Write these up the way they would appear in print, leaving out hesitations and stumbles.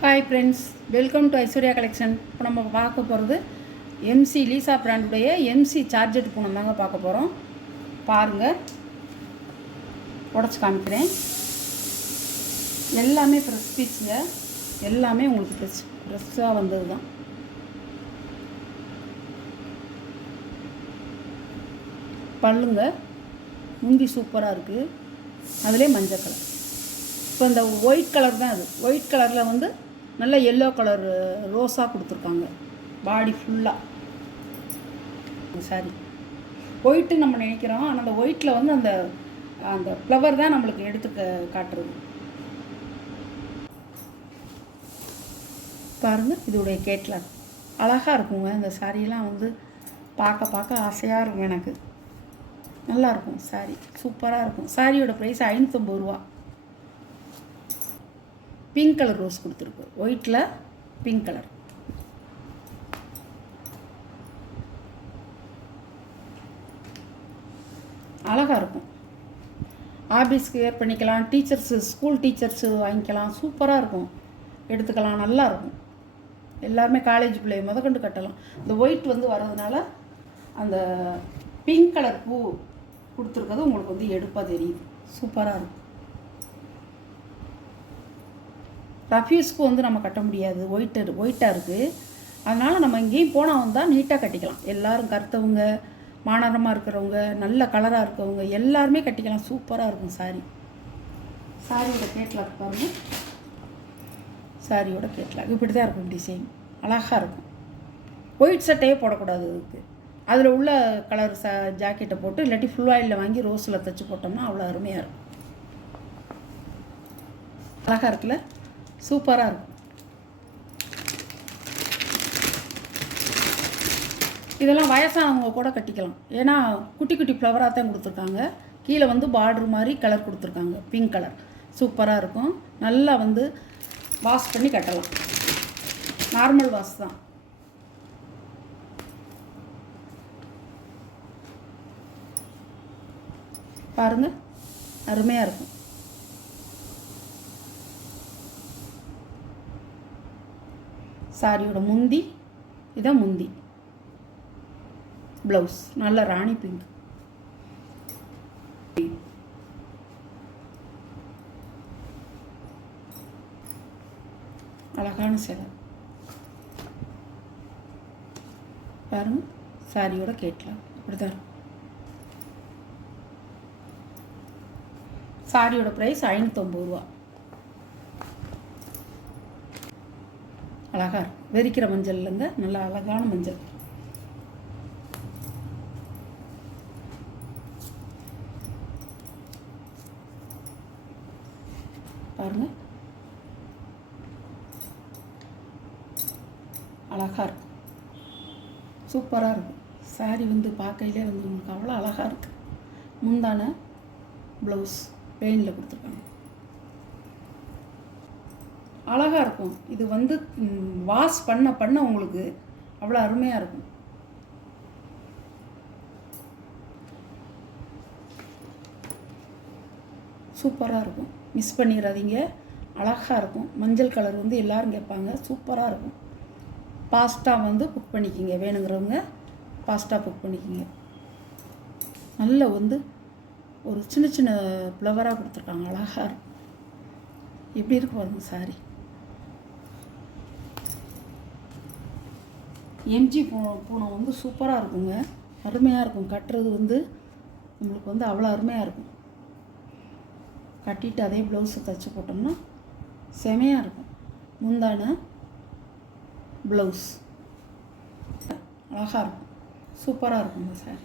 Hi friends, welcome to Aishwarya collection. இப்போ நம்ம பார்க்க போகிறது எம்சி லீசா பிராண்டுடைய எம்சி சார்ஜெட் பூனம் தாங்க பார்க்க போகிறோம். பாருங்கள், உடச்சி காமிக்கிறேன். எல்லாமே ஃப்ரெஷ் பீஸுங்க, எல்லாமே உங்களுக்கு ஃப்ரெஷ்ஷாக வந்தது தான். பல்லுங்க முந்தி சூப்பராக இருக்குது, அதிலே மஞ்சள் கலர். இப்போ இந்த ஒயிட் கலர் தான், அது ஒயிட் கலரில் வந்து நல்ல எல்லோ கலர் ரோஸாக கொடுத்துருக்காங்க பாடி ஃபுல்லாக. சாரி ஒயிட்டு நம்ம நினைக்கிறோம், ஆனால் அந்த ஒயிட்டில் வந்து அந்த அந்த ஃப்ளவர் தான் நம்மளுக்கு எடுத்து காட்டுறது. பாருங்கள், இதோடைய கேட்லாக் அழகாக இருக்குங்க. இந்த சாரியெல்லாம் வந்து பார்க்க பார்க்க ஆசையாக இருக்கும் எனக்கு. நல்லாயிருக்கும் சாரி, சூப்பராக இருக்கும். சாரியோட ப்ரைஸ் 550 ரூபா. பிங்க் கலர் ரோஸ் கொடுத்துருக்கு, ஒயிட்டில் பிங்க் கலர். அழகாக இருக்கும். ஆஃபீஸ்க்கு வேர் பண்ணிக்கலாம், டீச்சர்ஸு ஸ்கூல் டீச்சர்ஸு வாங்கிக்கலாம், சூப்பராக இருக்கும், எடுத்துக்கலாம், நல்லாயிருக்கும். எல்லாருமே காலேஜ் பிள்ளைய முதற்கொண்டு கட்டலாம். இந்த ஒயிட் வந்து வர்றதுனால அந்த பிங்க் கலர் பூ கொடுத்துருக்கிறது உங்களுக்கு வந்து எடுப்பாக தெரியுது, சூப்பராக இருக்கும். ரஃப்யூஸ்க்கு வந்து நம்ம கட்ட முடியாது, ஒயிட்டாக இருக்குது. அதனால் நம்ம இங்கேயும் போனால் வந்தால் நீட்டாக கட்டிக்கலாம். எல்லோரும் கருத்தவங்க, மாநகரமாக இருக்கிறவங்க, நல்ல கலராக இருக்கவங்க எல்லாருமே கட்டிக்கலாம், சூப்பராக இருக்கும் சாரி. சாரியோட கேட்லாக் பாருங்கள், சாரியோட கேட்லாக் இப்படி தான் இருக்கும். டிசைன் அழகாக இருக்கும். ஒயிட் சட்டையே போடக்கூடாது அதுக்கு, அதில் உள்ள கலர் ஜாக்கெட்டை போட்டு இல்லாட்டி ஃபுல் ஆயிலில் வாங்கி ரோஸில் தைச்சி போட்டோம்னா அவ்வளோ அருமையாக இருக்கும். அழகாக இருக்குல்ல, சூப்பராக இருக்கும். இதெல்லாம் வயசானவங்க கூட கட்டிக்கலாம், ஏன்னா குட்டி குட்டி ஃப்ளவராக தான் கொடுத்துருக்காங்க. கீழே வந்து பார்டர் மாதிரி கலர் கொடுத்துருக்காங்க, பிங்க் கலர். சூப்பராக இருக்கும். நல்லா வந்து வாஷ் பண்ணி கட்டலாம், நார்மல் வாஷ் தான். பாருங்கள், அருமையாக இருக்கும். சாரியோட முந்தி இதான், முந்தி ப்ளவுஸ் நல்ல ராணி பிங்க். அழகான சேலை பாருங்க. சாரியோட கேட்கலாம் இப்படிதான் இருக்கும். சாரியோட ப்ரைஸ் 550 ரூபா. அழகாக இருக்கும், வெறிக்கிற மஞ்சள் இல்லைங்க, நல்லா அழகான மஞ்சள். பாருங்கள், அழகாக இருக்கும், சூப்பராக இருக்கும். சாரி வந்து பார்க்கையிலே வந்து உங்களுக்கு அவ்வளோ அழகாக இருக்குது. முந்தான ப்ளவுஸ் பெயினில் கொடுத்துருக்காங்க, அழகாக இருக்கும். இது வந்து வாஷ் பண்ண பண்ண உங்களுக்கு அவ்வளோ அருமையாக இருக்கும். சூப்பராக இருக்கும், மிஸ் பண்ணிடாதீங்க, அழகாக இருக்கும். மஞ்சள் கலர் வந்து எல்லோரும் கேட்பாங்க, சூப்பராக இருக்கும். பாஸ்ட்டாக வந்து புக் பண்ணிக்கிங்க, வேணுங்கிறவங்க பாஸ்ட்டாக புக் பண்ணிக்கிங்க. நல்ல வந்து ஒரு சின்ன சின்ன ஃப்ளவராக கொடுத்துருக்காங்க, அழகாக இருக்கும். எப்படி இருக்கு பாருங்க சாரி. எம்ஜி பூனம் வந்து சூப்பராக இருக்குங்க, அருமையாக இருக்கும். கட்டுறது வந்து உங்களுக்கு வந்து அவ்வளோ அருமையாக இருக்கும். கட்டிட்டு அதே ப்ளவுஸை தைச்சி போட்டோம்னா செமையாக இருக்கும். முந்தான ப்ளவுஸ் அழகாக இருக்கும், சூப்பராக இருக்குங்க சாரி.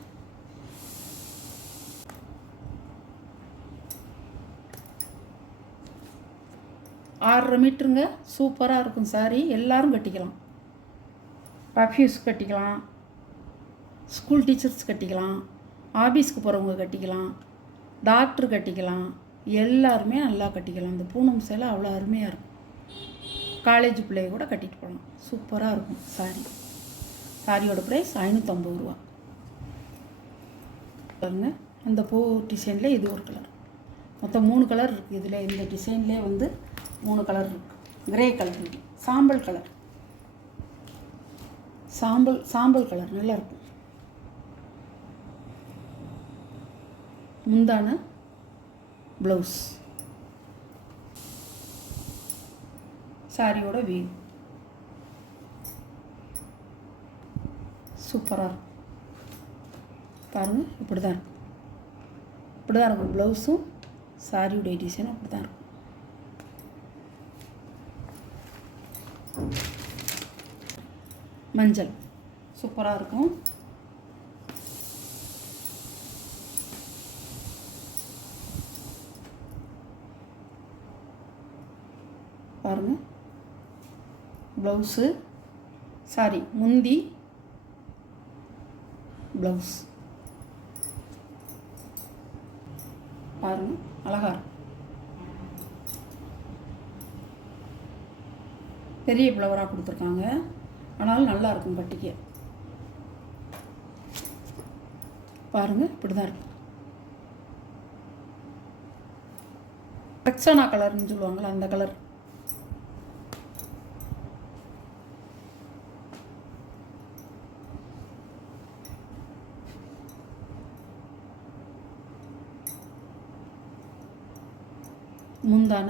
6.5 மீட்டருங்க, சூப்பராக இருக்கும் சாரி. எல்லோரும் கட்டிக்கலாம், ரஃப்யூஸ் கட்டிக்கலாம், ஸ்கூல் டீச்சர்ஸ் கட்டிக்கலாம், ஆஃபீஸ்க்கு போகிறவங்க கட்டிக்கலாம், டாக்டர் கட்டிக்கலாம், எல்லாருமே நல்லா கட்டிக்கலாம். இந்த பூனம் சேலை அவ்வளோ அருமையாக இருக்கும். காலேஜ் பிள்ளைய கூட கட்டிட்டு போகலாம், சூப்பராக இருக்கும் சாரி. சாரியோட ப்ரைஸ் 550 ரூபா. பாருங்கள், அந்த பூ டிசைனில் இது ஒரு கலர். மொத்தம் 3 கலர் இருக்குது இதில். இந்த டிசைன்லேயே வந்து 3 கலர் இருக்குது. கிரே கலர் இது சாம்பல் கலர், சாம்பல் கலர் நல்லாயிருக்கும். முந்தான ப்ளவுஸ், சாரியோட வீவ் சூப்பராக இருக்கும். பாருங்கள், இப்படி தான் இருக்கும், இப்படி தான் இருக்கும். ப்ளவுஸும் சாரியுடைய டிசைனும் அப்படி தான் இருக்கும். மஞ்சள் சூப்பராக இருக்கும். பாருங்கள், ப்ளவுஸு சாரி முந்தி ப்ளவுஸ் பாருங்கள், அழகாக இருக்கும். பெரிய ஃப்ளவராக கொடுத்துருக்காங்க, ஆனாலும் நல்லாயிருக்கும் கட்டிக்க. பாருங்கள், இப்படி தான் இருக்கும். ரெக்ஸானா கலர்னு சொல்லுவாங்கள்ல, அந்த கலர். முந்தான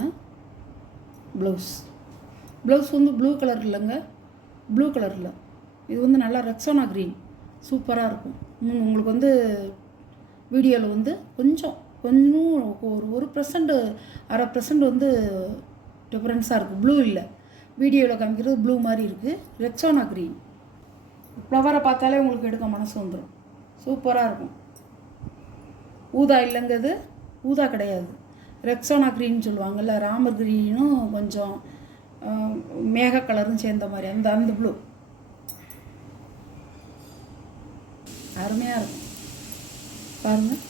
ப்ளவுஸ் வந்து ப்ளூ கலர் இல்லைங்க, ப்ளூ கலரில் இது வந்து நல்லா ரெக்ஸோனா க்ரீன் சூப்பராக இருக்கும். உங்களுக்கு வந்து வீடியோவில் வந்து கொஞ்சம் 1% 1/2% வந்து டிஃப்ரென்ஸாக இருக்குது. ப்ளூ இல்லை, வீடியோவில் காமிக்கிறது ப்ளூ மாதிரி இருக்குது. ரெக்ஸோனா க்ரீன் ஃப்ளவரை பார்த்தாலே உங்களுக்கு எடுக்க மனசு வந்துடும். சூப்பராக இருக்கும். ஊதா இல்லைங்கிறது, ஊதா கிடையாது, ரெக்ஸோனா க்ரீன் சொல்லுவாங்கள்ல, ராமர் க்ரீனும் கொஞ்சம் மேக கலரும் சேர்ந்த மாதிரி அந்த ப்ளூ அருமையாக இருக்கும். பாருங்கள்,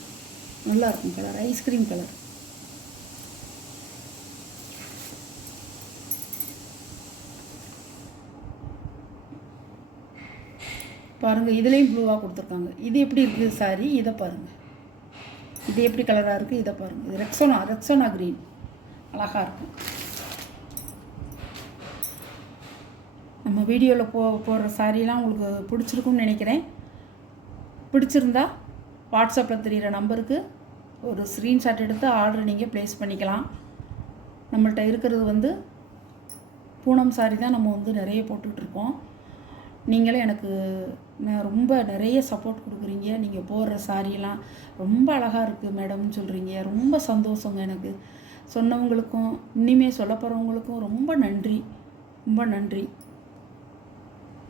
நல்லாயிருக்கும் கலர், ஐஸ்கிரீம் கலர். பாருங்கள், இதுலேயும் ப்ளூவாக கொடுத்துருக்காங்க. இது எப்படி இருக்குது சாரி, இதை பாருங்கள், இது எப்படி கலராக இருக்குது, இதை பாருங்கள். இது ரெக்ஸோனா க்ரீன் அழகாக இருக்கும். நம்ம வீடியோவில் போடுற சாரீலாம் உங்களுக்கு பிடிச்சிருக்குன்னு நினைக்கிறேன். பிடிச்சிருந்தா வாட்ஸ்அப்பில் தெரிகிற நம்பருக்கு ஒரு ஸ்க்ரீன்ஷாட் எடுத்து ஆர்டர் நீங்கள் ப்ளேஸ் பண்ணிக்கலாம். நம்மள்கிட்ட இருக்கிறது வந்து பூனம் சாரி தான் நம்ம வந்து நிறைய போட்டுட்ருக்கோம். நீங்களே எனக்கு ரொம்ப நிறைய சப்போர்ட் கொடுக்குறீங்க. நீங்கள் போடுற சாரியெல்லாம் ரொம்ப அழகாக இருக்குது மேடம்னு சொல்கிறீங்க. ரொம்ப சந்தோஷங்க எனக்கு. சொன்னவங்களுக்கும் இனிமேல் சொல்ல போகிறவங்களுக்கும் ரொம்ப நன்றி, ரொம்ப நன்றி.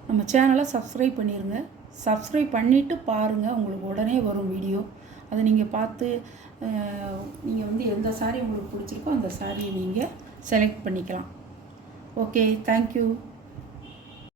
நம்ம சேனலை சப்ஸ்கிரைப் பண்ணிடுங்க. சப்ஸ்கிரைப் பண்ணிவிட்டு பாருங்கள், உங்களுக்கு உடனே வரும் வீடியோ. அதை நீங்கள் பார்த்து நீங்கள் வந்து எந்த சாரீ உங்களுக்கு பிடிச்சிருக்கோ அந்த சாரியை நீங்கள் செலக்ட் பண்ணிக்கலாம். Okay, thank you.